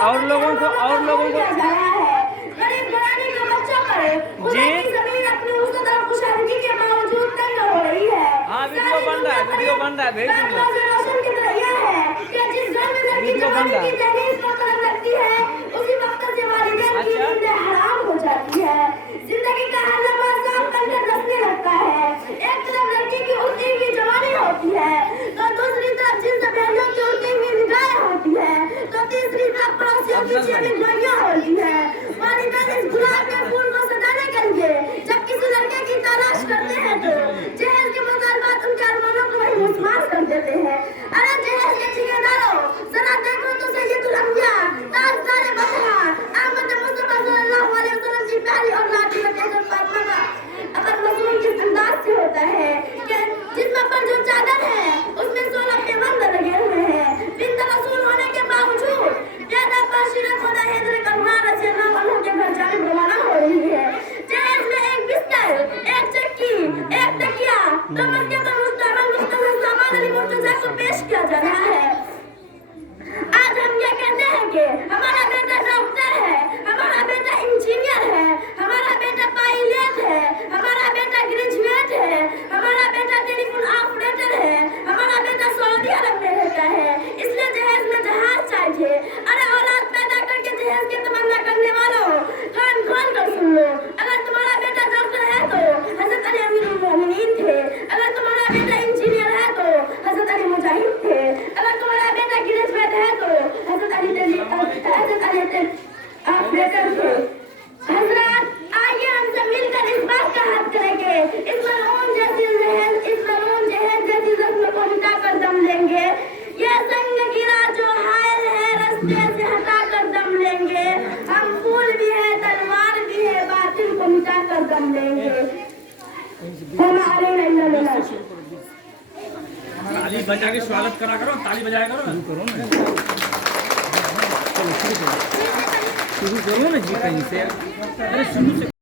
और लोगों को गरीब घराने के बच्चों पर जी जमीन अपनी मुस्तदर खुशहाली के बावजूद तंग हो रही है। हाँ वीडियो बन रहा है भेज दूंगा। रोशन की तरह यह है कि जिस घर में लड़की वीडियो बन जवानी रहा की है। दहलीज पर कदम रखती है उसी वक्त से वालिदैन की अच्छा। नींद हराम हो जाती है। जिंदगी का हर लम्हा सांप बनकर रसने लगता है। एक तरफ लड़की की उड़ती हुई जवानी होती है तो दूसरी तरफ जिन सफेदियों की उड़ती हुई निगाहें होती है तो तीसरी तरफ पड़ोसियों की छेड़ी गोलियां होती है। वालिदैन इस गुलाब के फूल को सजाने के लिए जब किसी लड़के की तलाश करते हैं तो जहेज के मुतालबात उनके अरमानों को वही मुस्मार कर देते हैं। अरे जहेज के ठेकेदारों जरा देखो तो सैयदुल अंबिया ताजदार बतहा अहमद मुस्तफा सल्लल्लाहु अलैहि वसल्लम की प्यारी औलाद की बेगम फातिमा का अगर मजमून किस अंदाज से होता है कि जिस्म पर जो चादर है उसमें 16 पैबंद लगे हुए हैं। बिन्त रसूल होने के बावजूद प्यादा पाशीरा खुदा हैदर करवार रज़ियल्लाहु अन्हु के घर जाने रवाना हो रही है। जहेज में एक बिस्तर, एक चक्की, एक तकिया, कमर के पर मुस्तहकम मुख्तसर सामान अली मुर्तजा को पेश किया जा रहा है। आज हम ये कहते हैं कि हमारा बेटा डॉक्टर है, हमारा बेटा इंजीनियर है, हमारा बेटा पायलट है, हमारा बेटा ग्रेजुएट है, हमारा बेटा टेलीफोन ऑपरेटर है, हमारा बेटा सऊदी अरब में रहता है, इसलिए जहेज में जहाज चाहिए। अरे औलाद पैदा करके जहेज की तमन्ना करने वालों कान खोल कर सुन लो। अगर तुम्हारा बेटा डॉक्टर है तो हजरत अली अमीरुल मोमिनीन थे। अगर तुम्हारा बेटा इंजीनियर है तो हजरत अली मुजाहिद थे। अगर तुम्हारा बेटा ग्रेजुएट है तो हजरत अली ऑपरेटर थे। हजरत आइए हम सब मिलकर इस बात का हद करेंगे इस मलऊन जैसी जख्म को मिटा कर दम लेंगे। ये संग गिरा जो हायल है रास्ते से हटा कर दम लेंगे। हम फूल भी है तलवार भी है बातिल को मिटा कर दम लेंगे। हमारे ताली बजा के स्वागत करा करो, ताली बजाया करो ना। शुरू करो ना जी कहीं से। अरे शुरू से